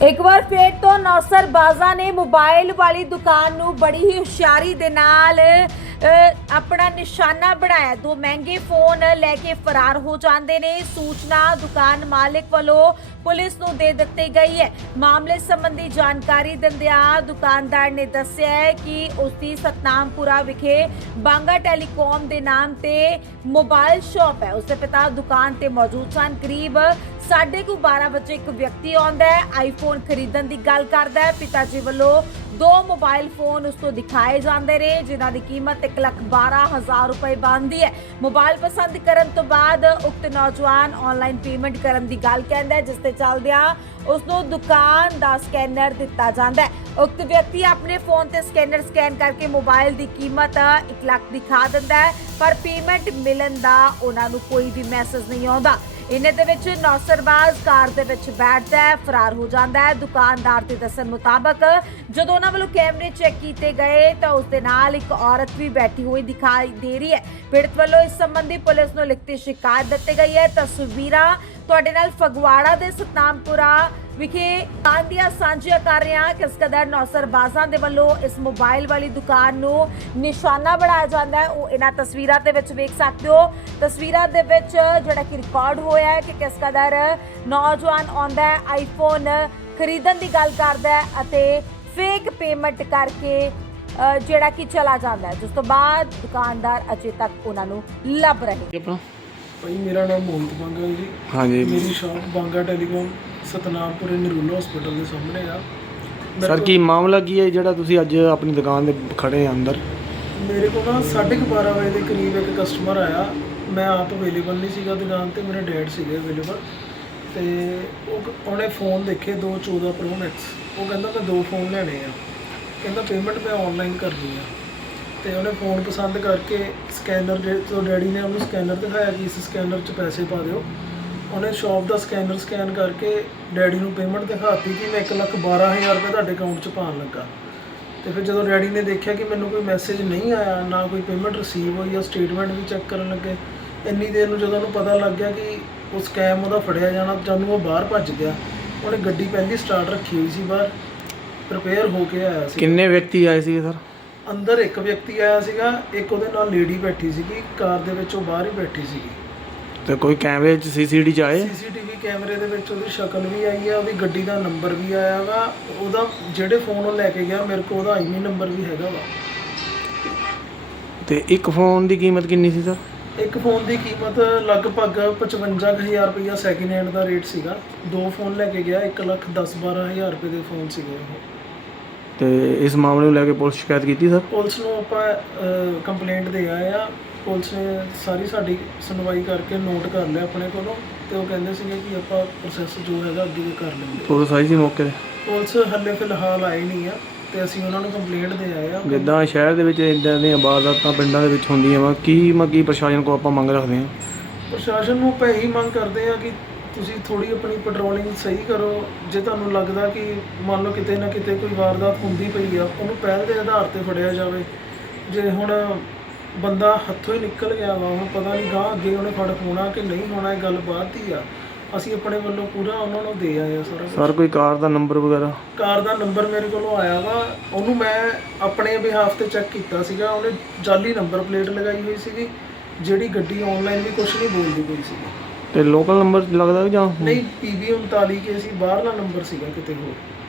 ਇੱਕ ਵਾਰ ਫੇਰ ਤੋਂ ਨੌਸਰ ਬਾਜ਼ਾ ਨੇ ਮੋਬਾਈਲ ਵਾਲੀ ਦੁਕਾਨ ਨੂੰ ਬੜੀ ਹੀ ਹੁਸ਼ਿਆਰੀ ਦੇ ਨਾਲ ਆਪਣਾ ਨਿਸ਼ਾਨਾ ਬਣਾਇਆ। ਦੋ ਮਹਿੰਗੇ ਫੋਨ ਲੈ ਕੇ ਫਰਾਰ ਹੋ ਜਾਂਦੇ ਨੇ। ਸੂਚਨਾ ਦੁਕਾਨ ਮਾਲਕ ਵੱਲੋਂ ਪੁਲਿਸ ਨੂੰ ਦੇ ਦਿੱਤੀ ਗਈ ਹੈ। ਮਾਮਲੇ ਸੰਬੰਧੀ ਜਾਣਕਾਰੀ ਦਿੰਦਿਆਂ ਦੁਕਾਨਦਾਰ ਨੇ ਦੱਸਿਆ ਕਿ ਉਸ ਦੀ ਸਤਨਾਮਪੁਰਾ ਵਿਖੇ ਬਾਂਗਾ ਟੈਲੀਕਾਮ ਦੇ ਨਾਮ ਤੇ ਮੋਬਾਈਲ ਸ਼ਾਪ ਹੈ। ਉਸ ਦੇ ਪਿਤਾ ਦੁਕਾਨ ਤੇ ਮੌਜੂਦ ਸਨ। ਕਰੀਬ ਸਾਢੇ ਕੁ 12 ਵਜੇ ਇੱਕ ਵਿਅਕਤੀ ਆਉਂਦਾ ਹੈ। ਆਈਫੋਨ ਖਰੀਦਣ ਦੀ ਗੱਲ ਕਰਦਾ ਹੈ। ਪਿਤਾ ਜੀ ਵੱਲੋਂ ਦੋ ਮੋਬਾਈਲ ਫੋਨ ਉਸ ਤੋਂ ਦਿਖਾਏ ਜਾਂਦੇ ਨੇ, ਜਿਨ੍ਹਾਂ ਦੀ ਕੀਮਤ 112000 ਰੁਪਏ ਬਣਦੀ ਹੈ। ਮੋਬਾਈਲ ਪਸੰਦ ਕਰਨ ਤੋਂ ਬਾਅਦ ਉਕਤ ਨੌਜਵਾਨ ਆਨਲਾਈਨ ਪੇਮੈਂਟ ਕਰਨ ਦੀ ਗੱਲ ਕਹਿੰਦਾ ਹੈ, ਜਿਸ ਤੇ ਚੱਲਦਿਆਂ ਉਸ ਨੂੰ ਦੁਕਾਨ ਦਾ ਸਕੈਨਰ ਦਿੱਤਾ ਜਾਂਦਾ ਹੈ। ਉਕਤ ਵਿਅਕਤੀ ਆਪਣੇ ਫੋਨ ਤੇ ਸਕੈਨਰ ਸਕੈਨ ਕਰਕੇ ਮੋਬਾਈਲ ਦੀ ਕੀਮਤ 1 ਲੱਖ ਦਿਖਾ ਦਿੰਦਾ ਹੈ, ਪਰ ਪੇਮੈਂਟ ਮਿਲਣ ਦਾ ਉਹਨਾਂ ਨੂੰ ਕੋਈ ਵੀ ਮੈਸੇਜ ਨਹੀਂ ਆਉਂਦਾ। ਇਹਨੇ ਦੇ ਵਿੱਚ ਨੌਸਰਬਾਜ਼ ਕਾਰ ਦੇ ਵਿੱਚ ਬੈਠਦਾ ਹੈ, ਫਰਾਰ ਹੋ ਜਾਂਦਾ ਹੈ। ਦੁਕਾਨਦਾਰ ਦੇ ਦੱਸਣ ਮੁਤਾਬਕ, ਜਦੋਂ ਉਹਨਾਂ ਵੱਲੋਂ ਕੈਮਰੇ ਚੈੱਕ ਕੀਤੇ ਗਏ, ਤਾਂ ਉਸ ਦੇ ਨਾਲ ਇੱਕ ਔਰਤ ਵੀ ਬੈਠੀ ਹੋਈ ਦਿਖਾਈ ਦੇ ਰਹੀ ਹੈ। ਪੀੜਤ ਵੱਲੋਂ ਇਸ ਸੰਬੰਧੀ ਪੁਲਿਸ ਨੂੰ ਲਿਖਤੀ ਸ਼ਿਕਾਇਤ ਦਿੱਤੀ ਗਈ ਹੈ। ਤਸਵੀਰਾਂ ਤੁਹਾਡੇ ਨਾਲ ਫਗਵਾੜਾ ਦੇ ਸਤਨਾਮਪੁਰਾ ਵਿਖੇ ਆਂਦੀਆਂ ਸਾਂਝੀਆਂ ਕਰ ਰਹੇ ਹਾਂ। ਕਿਸ ਕਦਰ ਨੌਸਰ ਬਾਜ਼ਾਂ ਦੇ ਵੱਲੋਂ ਇਸ ਮੋਬਾਈਲ ਵਾਲੀ ਦੁਕਾਨ ਨੂੰ ਨਿਸ਼ਾਨਾ ਬਣਾਇਆ ਜਾਂਦਾ ਹੈ। ਉਹ ਇਹਨਾਂ ਤਸਵੀਰਾਂ ਦੇ ਵਿੱਚ ਵੇਖ ਸਕਦੇ ਹੋ। ਤਸਵੀਰਾਂ ਦੇ ਵਿੱਚ ਜਿਹੜਾ ਕਿ ਰਿਕਾਰਡ ਹੋਇਆ ਹੈ ਕਿ ਕਿਸ ਕਦਰ ਨੌਜਵਾਨ ਆਉਂਦਾ ਹੈ ਆਈਫੋਨ ਖਰੀਦਣ ਦੀ ਗੱਲ ਕਰਦਾ ਹੈ ਅਤੇ ਫੇਕ ਪੇਮੈਂਟ ਕਰਕੇ ਜਿਹੜਾ ਕਿ ਚਲਾ ਜਾਂਦਾ ਹੈ। ਜਿਸ ਤੋਂ ਬਾਅਦ ਦੁਕਾਨਦਾਰ ਅਜੇ ਤੱਕ ਉਹਨਾਂ ਨੂੰ ਲੱਭ ਰਹੇ ਆਪਣਾ ਭਾਈ ਮੇਰਾ ਨਾਮ ਮੋਹਿਤ ਬਾਂਗਾ ਜੀ। ਹਾਂਜੀ। ਮੇਰੀ shop Banga telecom Satnampur Nirula hospital ਦੇ ਸਾਹਮਣੇ ਆ। ਸਰ ਕੀ ਮਾਮਲਾ ਕੀ ਹੈ ਜਿਹੜਾ ਤੁਸੀਂ ਅੱਜ ਆਪਣੀ ਦੁਕਾਨ ਦੇ ਖੜੇ ਆ ਅੰਦਰ? ਮੇਰੇ ਕੋਲ ਨਾ 12:30 ਵਜੇ ਦੇ ਕਰੀਬ ਇੱਕ ਕਸਟਮਰ ਆਇਆ। ਮੈਂ ਆਪ ਅਵੇਲੇਬਲ ਨਹੀਂ ਸੀਗਾ ਦੁਕਾਨ ਤੇ ਮੇਰੇ ਡੈਡ ਸੀਗੇ ਅਵੇਲੇਬਲ ਤੇ ਉਹ ਉਹਨੇ ਫੋਨ ਦੇਖੇ ਦੋ 14 ਪ੍ਰੋ ਮੈਕਸ ਉਹ ਕਹਿੰਦਾ ਮੈਂ ਦੋ ਫੋਨ ਲੈਣੇ ਆ। ਕਹਿੰਦਾ ਪੇਮੈਂਟ ਮੈਂ ਆਨਲਾਈਨ ਕਰਨੀ ਆ। ਤੇ ਉਹਨੇ ਫੋਨ ਪਸੰਦ ਕਰਕੇ ਸਕੈਨਰ ਜੇ ਤੋਂ ਡੈਡੀ ਨੇ ਉਹਨੂੰ ਸਕੈਨਰ ਦਿਖਾਇਆ ਕਿ ਇਸ ਸਕੈਨਰ 'ਚ ਪੈਸੇ ਪਾ ਦਿਓ। ਉਹਨੇ ਸ਼ਾਪ ਦਾ ਸਕੈਨਰ ਸਕੈਨ ਕਰਕੇ ਡੈਡੀ ਨੂੰ ਪੇਮੈਂਟ ਦਿਖਾਤੀ ਕਿ ਮੈਂ 112000 ਰੁਪਏ ਤੁਹਾਡੇ ਅਕਾਊਂਟ 'ਚ ਪਾਉਣ ਲੱਗਾ। ਤੇ ਫਿਰ ਜਦੋਂ ਡੈਡੀ ਨੇ ਦੇਖਿਆ ਕਿ ਮੈਨੂੰ ਕੋਈ ਮੈਸੇਜ ਨਹੀਂ ਆਇਆ, ਨਾ ਕੋਈ ਪੇਮੈਂਟ ਰਿਸੀਵ ਹੋਈ ਜਾਂ ਸਟੇਟਮੈਂਟ ਵੀ ਚੈੱਕ ਕਰਨ ਲੱਗੇ, ਇੰਨੀ ਦੇਰ ਨੂੰ ਜਦੋਂ ਉਹਨੂੰ ਪਤਾ ਲੱਗ ਗਿਆ ਕਿ ਉਹ ਸਕੈਮ ਉਹਦਾ ਫੜਿਆ ਜਾਣਾ, ਜਦੋਂ ਉਹ ਬਾਹਰ ਭੱਜ ਗਿਆ, ਉਹਨੇ ਗੱਡੀ ਪਹਿਲੀ ਸਟਾਰਟ ਰੱਖੀ ਹੋਈ ਸੀ ਬਾਹਰ ਪ੍ਰਿਪੇਅਰ ਹੋ ਕੇ ਆਇਆ ਸੀ। ਕਿੰਨੇ ਵਿਅਕਤੀ ਆਏ ਸੀ ਸਰ? ਅੰਦਰ ਇੱਕ ਵਿਅਕਤੀ ਆਇਆ ਸੀਗਾ ਇੱਕ ਉਹਦੇ ਨਾਲ ਲੇਡੀ ਬੈਠੀ ਸੀਗੀ ਕਾਰ ਦੇ ਵਿੱਚ ਉਹ ਬਾਹਰ ਹੀ ਬੈਠੀ ਸੀਗੀ। ਤੇ ਕੋਈ ਕੈਮਰੇ 'ਚ ਸੀਸੀਟੀ 'ਚ ਆਏ? ਸੀਸੀਟੀਵੀ ਕੈਮਰੇ ਦੇ ਵਿੱਚ ਉਹਦੀ ਸ਼ਕਲ ਵੀ ਆਈ ਹੈ ਉਹਦੀ ਗੱਡੀ ਦਾ ਨੰਬਰ ਵੀ ਆਇਆ ਵਾ ਉਹਦਾ ਜਿਹੜੇ ਫੋਨ ਉਹ ਲੈ ਕੇ ਗਿਆ ਮੇਰੇ ਕੋਲ ਉਹਦਾ ਆਈਮੀ ਨੰਬਰ ਵੀ ਹੈਗਾ ਵਾ। ਤੇ ਇੱਕ ਫੋਨ ਦੀ ਕੀਮਤ ਕਿੰਨੀ ਸੀ ਸਰ? ਇੱਕ ਫੋਨ ਦੀ ਕੀਮਤ ਲਗਭਗ 55000 ਰੁਪਇਆ ਸੈਕਿੰਡ ਹੈਂਡ ਦਾ ਰੇਟ ਸੀਗਾ। ਦੋ ਫੋਨ ਲੈ ਕੇ ਗਿਆ 1 ਲੱਖ 10 12000 ਰੁਪਏ ਦੇ ਫੋਨ ਸੀਗੇ ਉਹ। ਤੇ ਇਸ ਮਾਮਲੇ ਨੂੰ ਲੈ ਕੇ ਪੁਲਿਸ ਸ਼ਿਕਾਇਤ ਕੀਤੀ ਸਰ? ਪੁਲਿਸ ਨੂੰ ਆਪਾਂ ਕੰਪਲੇਂਟ ਦੇ ਆਏ ਆ। ਪੁਲਿਸ ਨੇ ਸਾਰੀ ਸਾਡੀ ਸੁਣਵਾਈ ਕਰਕੇ ਨੋਟ ਕਰ ਲਿਆ ਆਪਣੇ ਕੋਲੋਂ ਤੇ ਉਹ ਕਹਿੰਦੇ ਸੀਗੇ ਕਿ ਆਪਾਂ ਪ੍ਰੋਸੈਸ ਜੋ ਹੈਗਾ ਅੱਗੇ ਕਰ ਲੈਂਦੇ ਪੁਲਿਸ ਆਈ ਸੀ ਮੌਕੇ ਤੇ? ਪੁਲਿਸ ਹੱਲੇ ਫਿਲਹਾਲ ਆਈ ਨਹੀਂ ਆ ਤੇ ਅਸੀਂ ਉਹਨਾਂ ਨੂੰ ਕੰਪਲੇਂਟ ਦੇ ਆਏ ਆ। ਜਿੱਦਾਂ ਸ਼ਹਿਰ ਦੇ ਵਿੱਚ ਇਦਾਂ ਦੀਆਂ ਵਾਰਦਾਤਾਂ ਪਿੰਡਾਂ ਦੇ ਵਿੱਚ ਹੁੰਦੀਆਂ ਵਾ ਕੀ ਮ ਕੀ ਪ੍ਰਸ਼ਾਸਨ ਕੋ ਆਪਾਂ ਮੰਗ ਰੱਖਦੇ ਹਾਂ ਪ੍ਰਸ਼ਾਸਨ ਨੂੰ ਆਪਾਂ ਇਹੀ ਮੰਗ ਕਰਦੇ ਆ ਕਿ ਤੁਸੀਂ ਥੋੜੀ ਆਪਣੀ ਪੈਟਰੋਲਿੰਗ ਸਹੀ ਕਰੋ। ਜੇ ਤੁਹਾਨੂੰ ਲੱਗਦਾ ਕਿ ਮੰਨ ਲਓ ਕਿਤੇ ਨਾ ਕਿਤੇ ਕੋਈ ਵਾਰਦਾਤ ਹੁੰਦੀ ਪਈ ਆ ਉਹਨੂੰ ਪਹਿਲ ਦੇ ਆਧਾਰ ਤੇ ਫੜਿਆ ਜਾਵੇ। ਜੇ ਹੁਣ ਬੰਦਾ ਹੱਥੋਂ ਹੀ ਨਿਕਲ ਗਿਆ ਵਾ ਹੁਣ ਪਤਾ ਨਹੀਂ ਗਾਂ ਅੱਗੇ ਉਹਨੇ ਫੜ ਹੋਣਾ ਕਿ ਨਹੀਂ ਹੋਣਾ ਇਹ ਗੱਲ ਬਾਅਦ ਦੀ ਆ। ਅਸੀਂ ਆਪਣੇ ਵੱਲੋਂ ਪੂਰਾ ਉਹਨਾਂ ਨੂੰ ਦੇ ਆਏ ਆ ਸਾਰਾ ਕੁਛ। ਸਰ ਕੋਈ ਕਾਰ ਦਾ ਨੰਬਰ ਵਗੈਰਾ? ਕਾਰ ਦਾ ਨੰਬਰ ਮੇਰੇ ਕੋਲੋਂ ਆਇਆ ਵਾ। ਉਹਨੂੰ ਮੈਂ ਆਪਣੇ ਬਿਹਾਫ ਤੇ ਚੈੱਕ ਕੀਤਾ ਸੀਗਾ। ਉਹਨੇ ਜਾਲੀ ਨੰਬਰ ਪਲੇਟ ਲਗਾਈ ਹੋਈ ਸੀਗੀ ਜਿਹੜੀ ਗੱਡੀ ਆਨਲਾਈਨ ਵੀ ਕੁਝ ਨਹੀਂ ਬੋਲਦੀ ਪਈ ਸੀਗੀ। ਤੇ ਲੋਕਲ ਨੰਬਰ ਲੱਗਦਾ ਜਾਂ ਨਹੀਂ PB 39 ਕੇ ਸੀ ਬਾਹਰਲਾ ਨੰਬਰ ਸੀਗਾ ਕਿਤੇ ਹੋਰ।